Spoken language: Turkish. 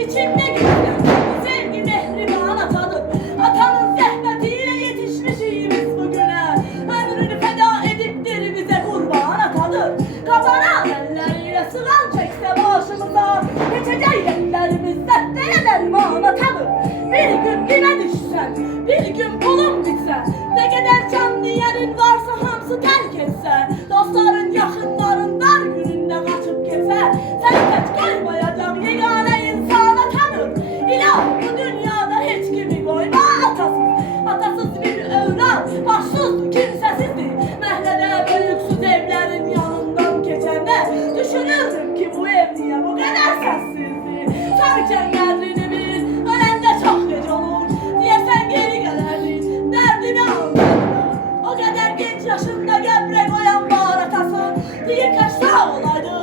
İçimde güzel sevgi mehriban atadır. Atanın zehmetiyle yetişmişiz bugüne. Ömrünü feda ediptir bize kurban atadır. Kabaran elleriyle sıvan çekse başımıza, geçeceği ellerimiz dertlere derman atadır. Bir gün dime düşsen, bir gün pulun bitse, ne kadar can diyenin varsa hamsı terk etse, dostların yakınların dar gününde kaçıp kese, seni tek koymayacak yegane insana tanır. İlah bu dünyada hiç kimi koyma atasız. Atasız bir evlat, başsızdı, kimsesizdi. Mehlede büyüksüz evlerin yanından geçende, düşünürdüm ki bu ev niye bu kadar sessizdi. Sarken yerini bil, ölende çok gece olur. Diyesen geri gelerdin, derdini anlardı. O kadar genç yaşında gebre koyan bağır atası, diye kaçta olaydı.